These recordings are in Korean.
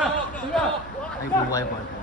아이고 아이고 아이고.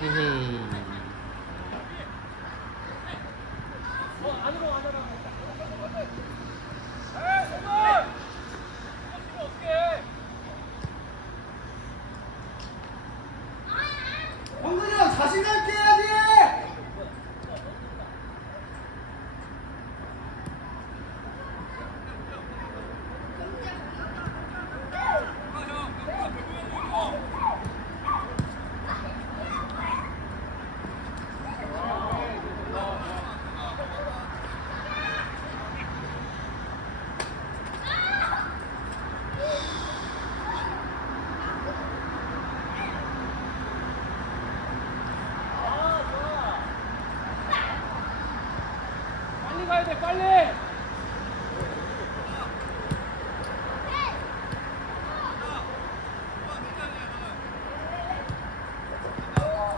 헤헤이. 형근이 형 자신감 있게 해야지. 빨리 가야 돼, 빨리!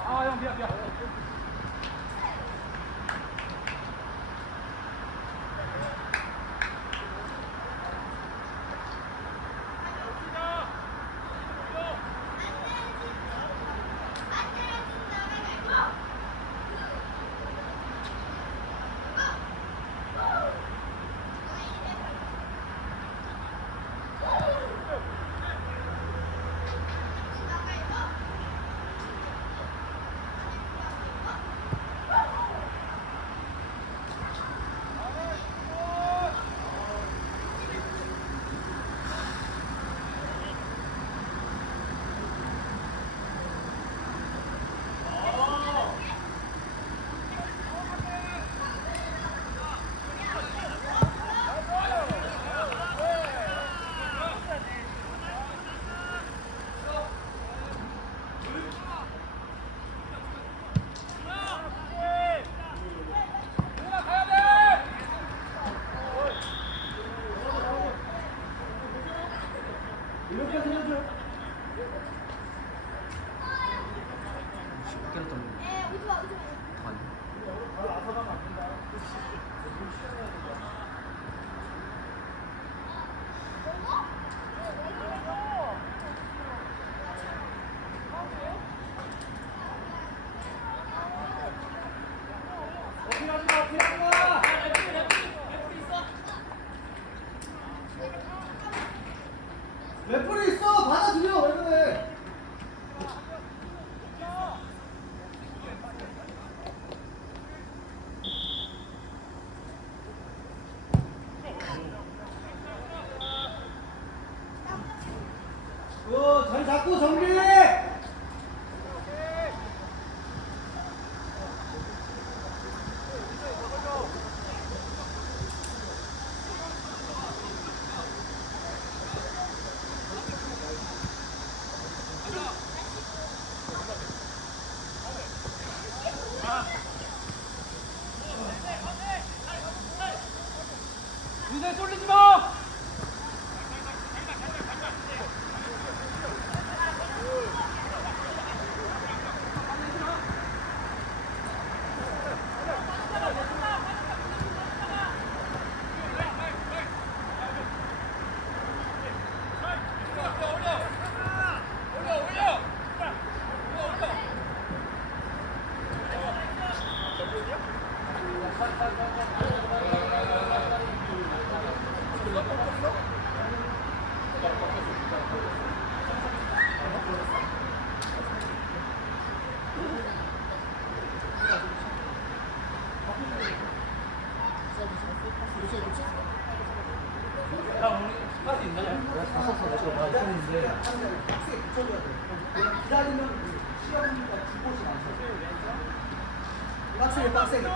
아, 형, 미안, 미안. 이렇게 해줘. 쉽게 좀. 어필하지 마, 어필하지 마. 레프리 있어. 받아들여. 왜 그래? 자리 잡고 정리. 유세 쏠리지 마! 기다리면 시간이니까 주보지 않아. 빡세게 빡세게.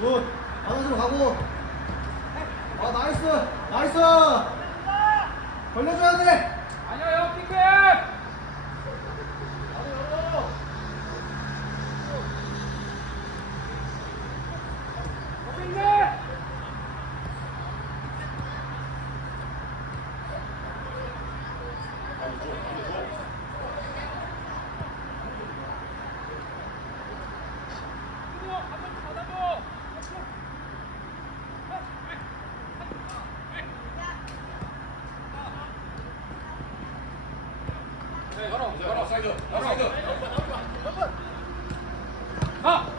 굿. 받아주러 가고. 아 나이스 나이스. 걸려줘야 돼. 아니야 형 킥해. 킥해. 열어 사이드 사이드 가.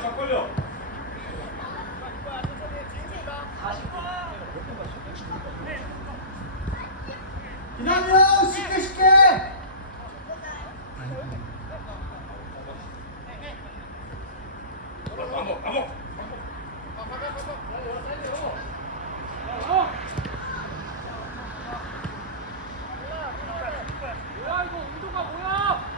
짝 걸려. 기남이 형 쉽게 쉽게. 감옥. 뭐야 이거 운동가 뭐야?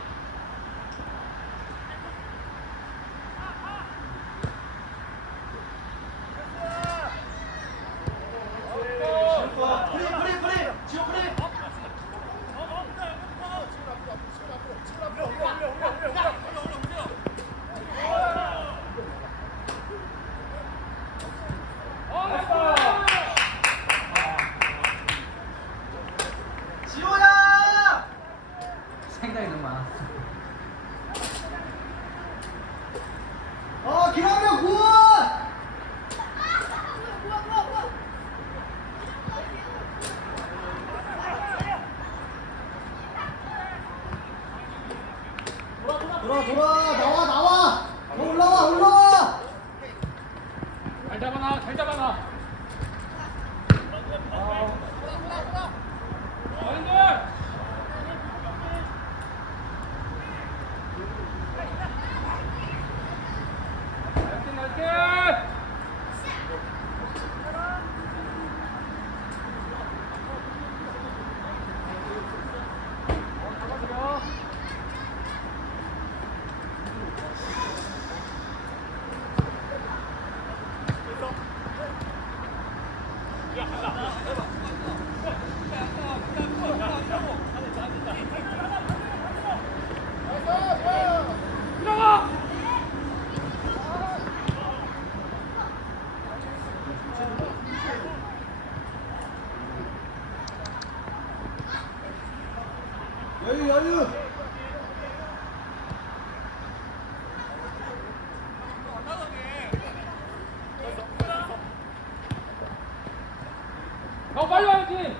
생각이 너무 많아. 기남이 형 굿. 돌아 나와. 더 올라와. 잘 잡아놔. 어린들. 나이스. 들어가. 여유. 더 빨리 와야지.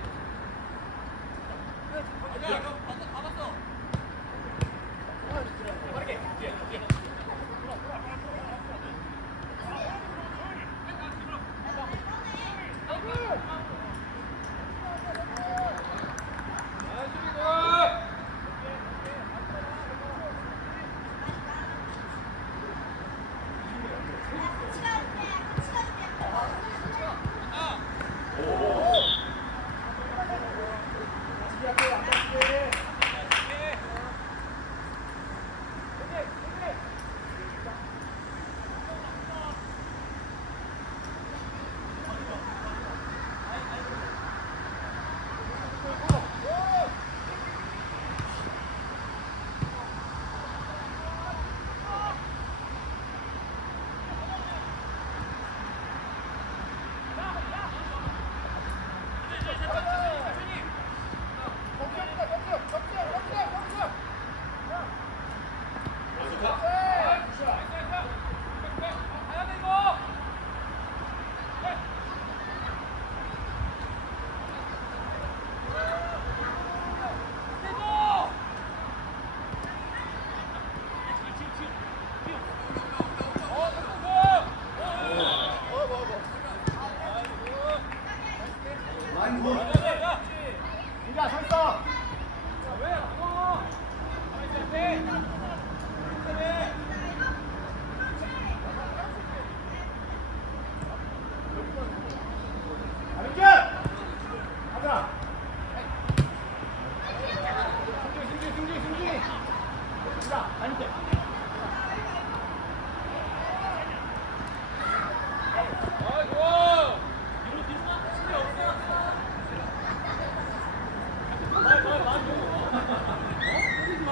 라인 굿. 민규야 서 있어. 왜? 어. 네. 민규. 가자. 승기. 자, 다니게. 아, 좋아. 뒤로 승리 없어. 때리지 마.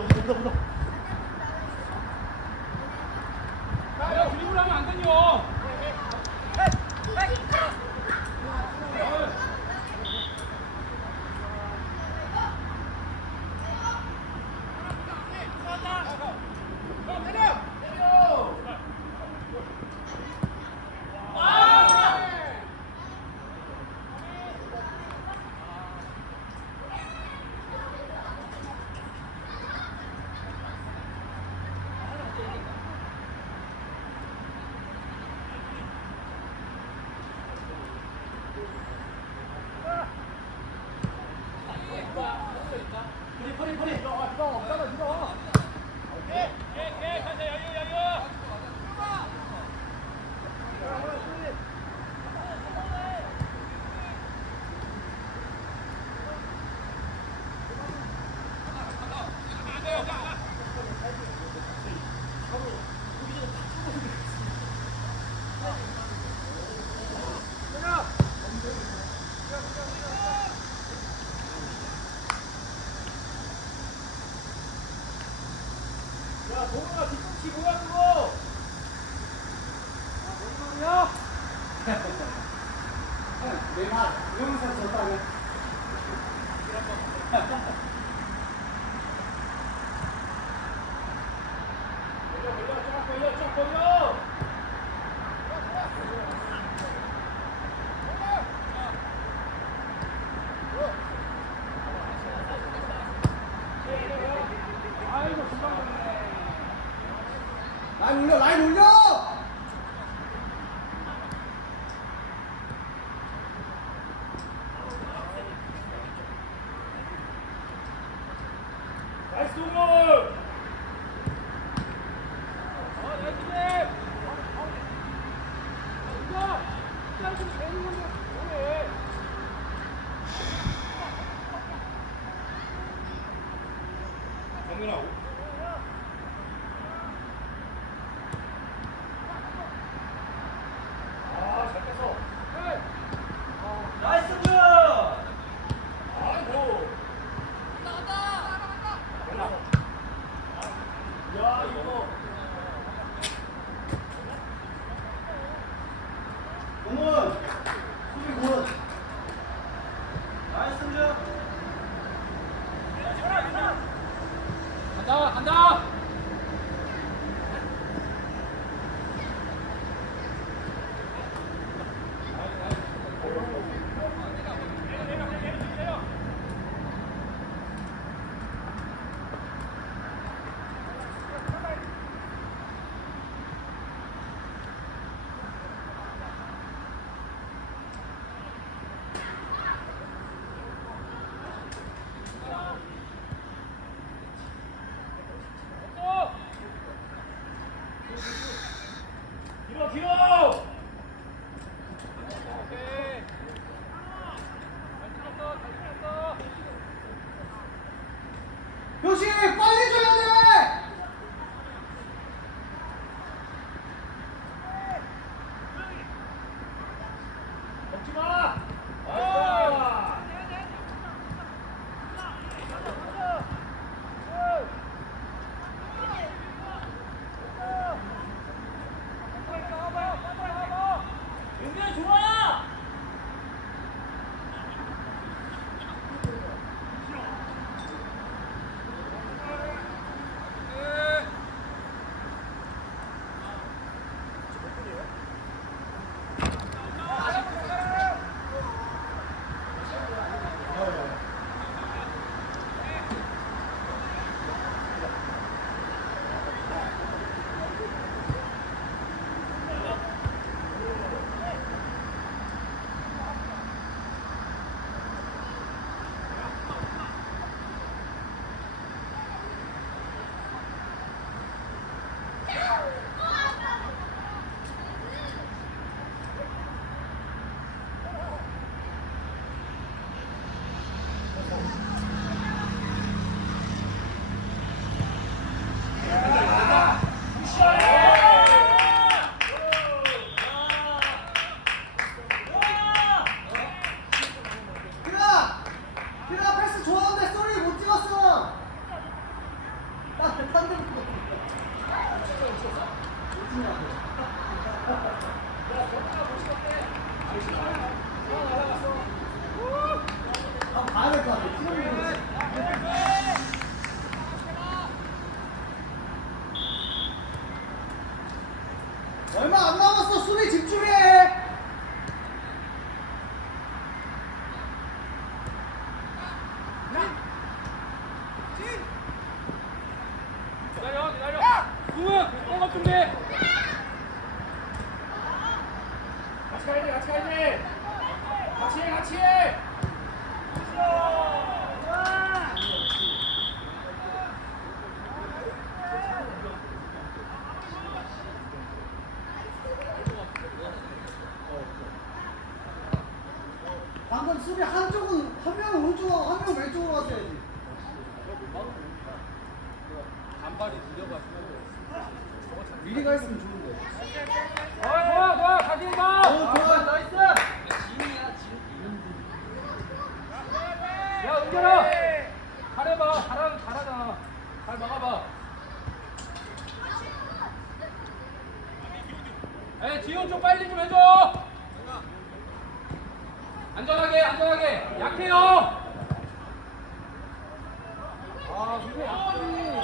묻어. 야, 드리블 하면 안 되죠. 야, 동훈아 뒤꿈치 뭐야 그거? 내가 여기서 졌다고. 걸려. 아이고, 금방 됐네. 라인 올려. 나이스 동훈. 정민아. 아, 잘 뺐어. 나이스 굿! 아이고. 야, 이거. 동원 수비 굿. 나이스 승주! 간다. 길어. 오케이. 잘 찍었어. 효시 빨리 줘야 돼. 먹지 마. 아. 아, 봐야 될 것 같아. 팀을 보지. 얼마 안 남았어. 수비 집중해. 기다려, 기다려. 승우, 공업 준비. 같이 가야지, 같이 가야지. 같이 해, 같이 해. 방금 수비 한쪽은 한 명은 오른쪽으로 한 명은 왼쪽으로 갔어야지. 반발이 느려가지고. 미리 가 있으면 좋은데. 좋아, 좋아, 다시 해봐. 좋아. 나이스. 진이야 진. 야, 은결아. 잘해봐. 잘하잖아. 잘 막아봐. 에, 지훈 좀 빨리 좀 해줘. 안전하게, 안전하게. 약해요. 아, 근데 약해.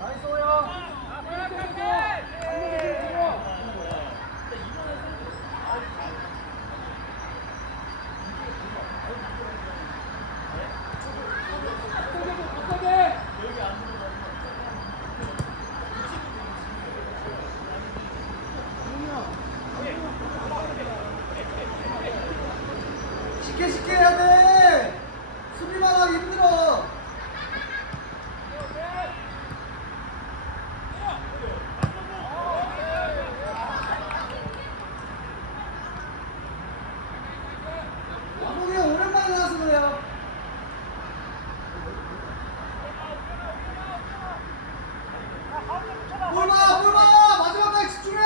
나이스 호영. 쉽게 쉽게 해야 돼. 수비만 하기 힘들어. 아무리 오랜만에 나와서 그래요. 볼봐 볼봐 마지막까지 집중해.